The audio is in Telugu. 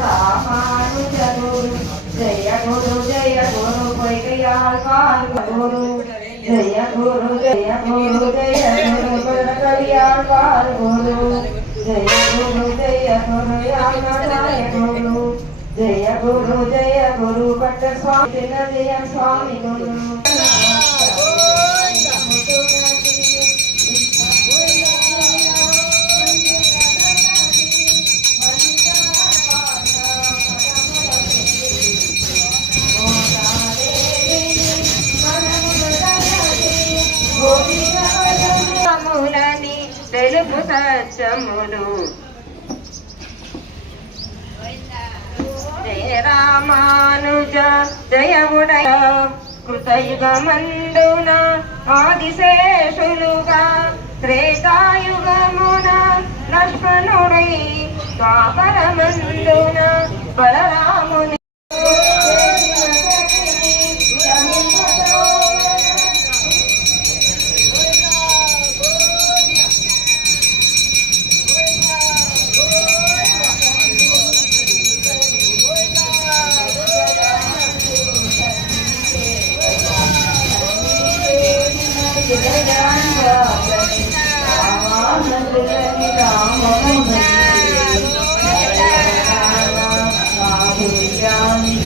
రామానుజ జయ గురు జయ గురు వైకయాల్వార్ గురు జయ గురు జయ గురు జయ గురు గురు జయ గురు జయ గురు గురు జయ గురు జయ గురు పట్ట స్వామి జయ స్వామి గురు మూలని తెలుపు సత్యములు. జయ రామానుజ జయముడయ కృతయుగమందున ఆదిశేషులుగా త్రేతాయుగమున లక్ష్మణుడై ద్వాపరమందున బలరా Yeah.